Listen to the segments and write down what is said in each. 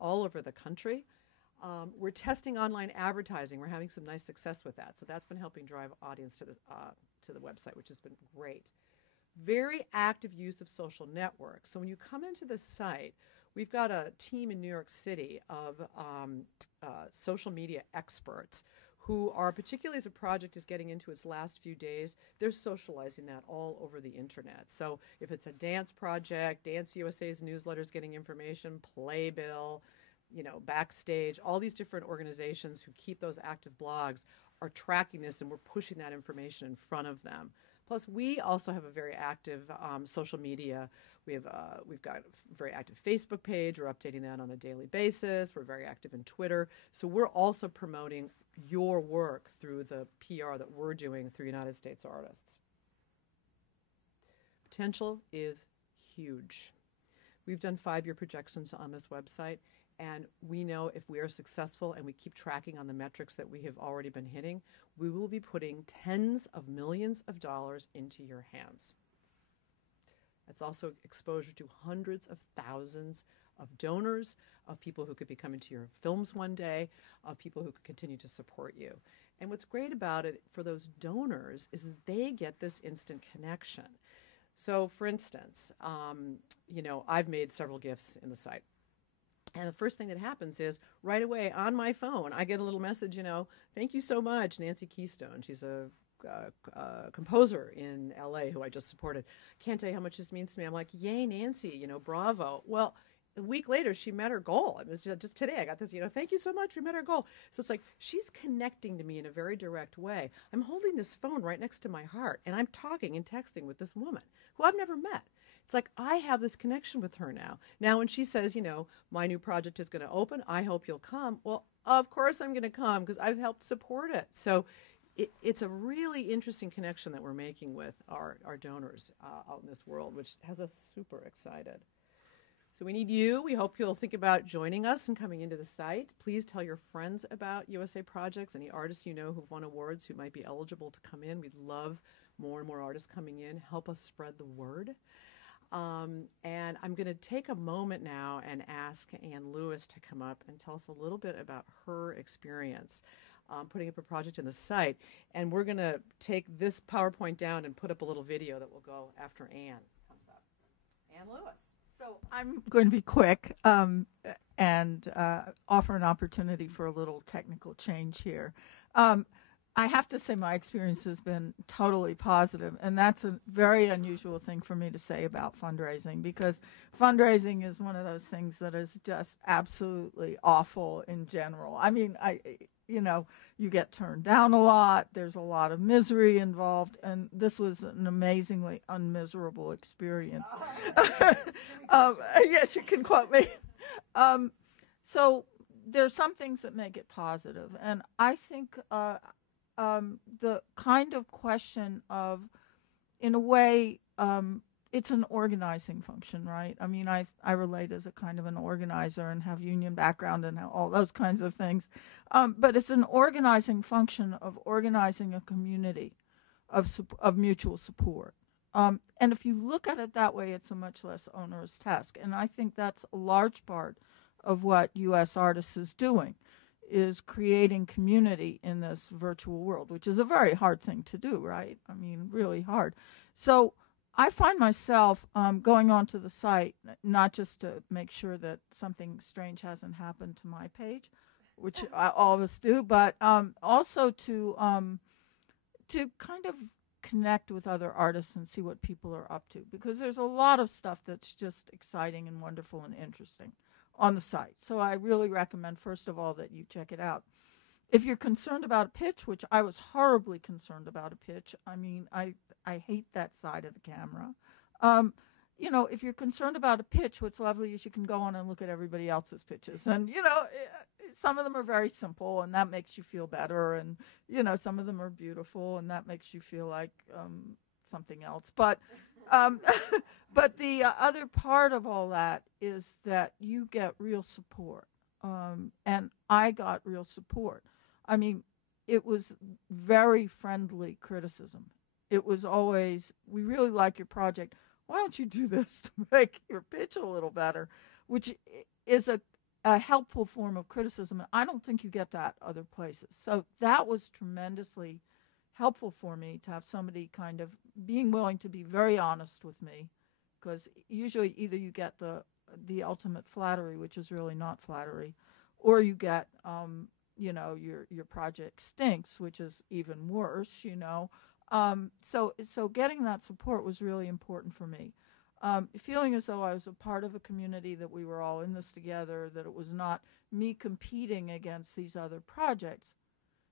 all over the country. We're testing online advertising. We're having some nice success with that. So that's been helping drive audience to the website, which has been great. Very active use of social networks. So when you come into the site, we've got a team in New York City of social media experts who are, particularly as a project is getting into its last few days, they're socializing that all over the internet. So if it's a dance project, Dance USA's newsletter is getting information, Playbill, you know, Backstage, all these different organizations who keep those active blogs are tracking this, and we're pushing that information in front of them. Plus, we also have a very active social media. We've got a very active Facebook page. We're updating that on a daily basis. We're very active in Twitter. So we're also promoting your work through the PR that we're doing through United States artists. Potential is huge. We've done 5-year projections on this website, and we know if we are successful and we keep tracking on the metrics that we have already been hitting, we will be putting tens of millions of dollars into your hands. That's also exposure to hundreds of thousands of donors, of people who could be coming to your films one day, of people who could continue to support you. And what's great about it for those donors is they get this instant connection. So for instance, you know, I've made several gifts in the site. And the first thing that happens is right away on my phone, I get a little message, you know, thank you so much, Nancy Keystone. She's a composer in LA who I just supported. Can't tell you how much this means to me. I'm like, yay, Nancy, you know, bravo. Well, a week later, she met her goal. It was just today I got this, you know, thank you so much, we met our goal. So it's like she's connecting to me in a very direct way. I'm holding this phone right next to my heart, and I'm talking and texting with this woman who I've never met. It's like I have this connection with her now. Now when she says, you know, my new project is going to open, I hope you'll come. Well, of course I'm going to come because I've helped support it. So it's a really interesting connection that we're making with our donors out in this world, which has us super excited. So we need you. We hope you'll think about joining us and coming into the site. Please tell your friends about USA Projects, any artists you know who've won awards who might be eligible to come in. We'd love more and more artists coming in. Help us spread the word. And I'm going to take a moment now and ask Ann Lewis to come up and tell us a little bit about her experience putting up a project in the site. And we're going to take this PowerPoint down and put up a little video that will go after Ann comes up. Ann Lewis. So I'm going to be quick and offer an opportunity for a little technical change here. I have to say my experience has been totally positive, and that's a very unusual thing for me to say about fundraising, because fundraising is one of those things that is just absolutely awful in general. I mean, you know, you get turned down a lot, there's a lot of misery involved, and this was an amazingly unmiserable experience. Yes, you can quote me. So there's some things that make it positive, and I think the kind of question of, in a way, it's an organizing function, right? I mean, I relate as a kind of an organizer and have union background and all those kinds of things. But it's an organizing function of organizing a community of mutual support. And if you look at it that way, it's a much less onerous task. And I think that's a large part of what U.S. Artists is doing, is creating community in this virtual world, which is a very hard thing to do, right? I mean, really hard. So I find myself going onto the site, not just to make sure that something strange hasn't happened to my page, which all of us do, but also to kind of connect with other artists and see what people are up to, because there's a lot of stuff that's just exciting and wonderful and interesting on the site. So I really recommend, first of all, that you check it out. If you're concerned about a pitch, which I was horribly concerned about a pitch, I mean, I hate that side of the camera. You know, if you're concerned about a pitch, what's lovely is you can go on and look at everybody else's pitches. And, you know, some of them are very simple, and that makes you feel better. And, you know, some of them are beautiful, and that makes you feel like something else. But but the other part of all that is that you get real support. And I got real support. I mean, it was very friendly criticism. It was always, we really like your project. Why don't you do this to make your pitch a little better? Which is a helpful form of criticism. And I don't think you get that other places. So that was tremendously helpful for me to have somebody kind of being willing to be very honest with me, because usually either you get the ultimate flattery, which is really not flattery, or you get your project stinks, which is even worse. So getting that support was really important for me. Feeling as though I was a part of a community, that we were all in this together, that it was not me competing against these other projects,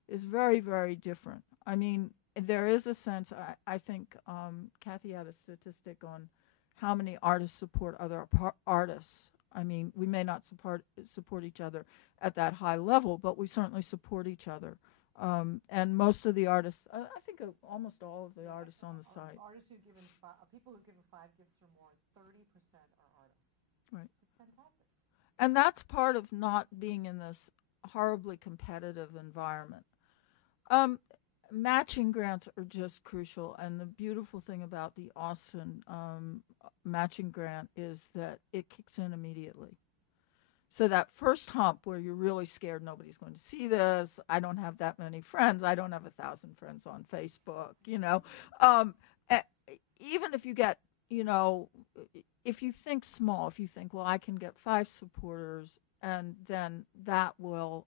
is very, very different. I mean, there is a sense, I think Kathy had a statistic on how many artists support other artists. I mean, we may not support each other at that high level, but we certainly support each other. And most of the artists, I think almost all of the artists on the site. Artists who've given people who've given 5 gifts or more, 30% are artists. Right. It's fantastic. And that's part of not being in this horribly competitive environment. Matching grants are just crucial, and the beautiful thing about the Austin matching grant is that it kicks in immediately. So that first hump where you're really scared nobody's going to see this, I don't have that many friends, I don't have 1,000 friends on Facebook, even if you get, if you think small, if you think, well, I can get 5 supporters, and then that will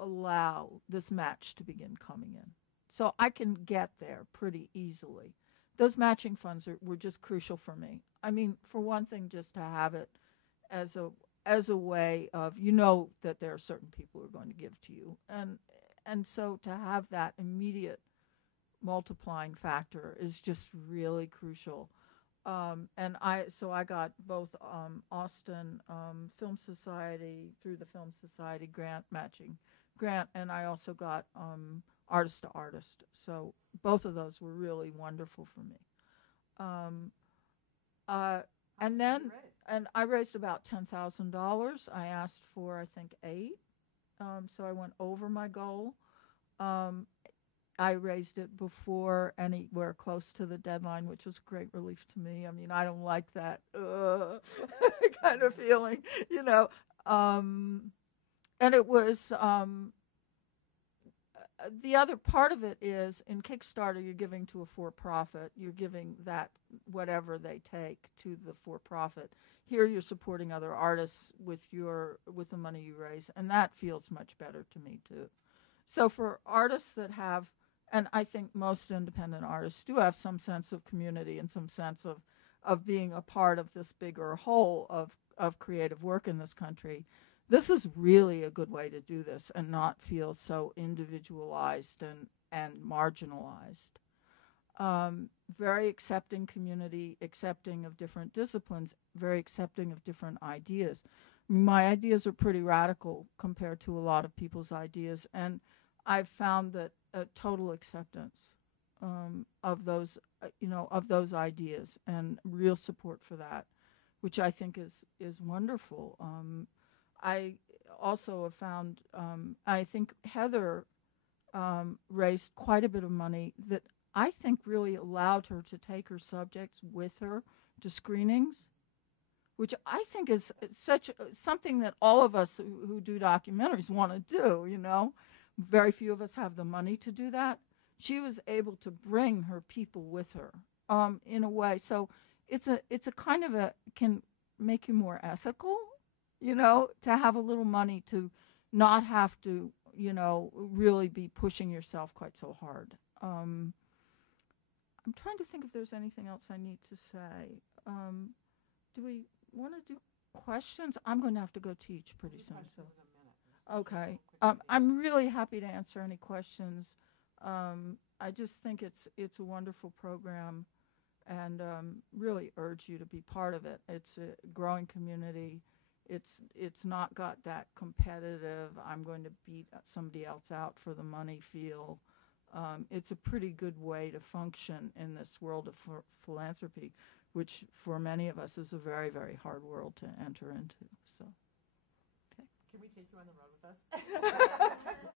allow this match to begin coming in. So I can get there pretty easily. Those matching funds were just crucial for me. I mean, for one thing, just to have it as a way of, that there are certain people who are going to give to you. And so to have that immediate multiplying factor is just really crucial. And I got both Austin Film Society, through the Film Society matching grant, and I also got Artist to Artist. So both of those were really wonderful for me. And I raised about $10,000. I asked for, I think, 8. So I went over my goal. I raised it before anywhere close to the deadline, which was a great relief to me. I mean, I don't like that kind of feeling, And it was the other part of it is, in Kickstarter, you're giving to a for-profit. You're giving that whatever they take to the for-profit. Here, you're supporting other artists with the money you raise, and that feels much better to me too. So for artists that have, and I think most independent artists do have some sense of community and some sense of being a part of this bigger whole of creative work in this country, this is really a good way to do this and not feel so individualized and marginalized. Very accepting community, accepting of different disciplines, very accepting of different ideas. My ideas are pretty radical compared to a lot of people's ideas, and I've found that total acceptance of those ideas and real support for that, which I think is wonderful. I also have found, I think Heather raised quite a bit of money that I think really allowed her to take her subjects with her to screenings, which I think is something that all of us who do documentaries want to do, Very few of us have the money to do that. She was able to bring her people with her in a way. So it's a kind of can make you more ethical, to have a little money to not have to, really be pushing yourself quite so hard. I'm trying to think if there's anything else I need to say. Do we want to do questions? I'm going to have to go teach pretty soon. So. Okay. I'm really happy to answer any questions. I just think it's a wonderful program, and really urge you to be part of it. It's a growing community. It's not got that competitive, I'm going to beat somebody else out for the money feel. It's a pretty good way to function in this world of philanthropy, which for many of us is a very, very hard world to enter into. So, Can we take you on the road with us?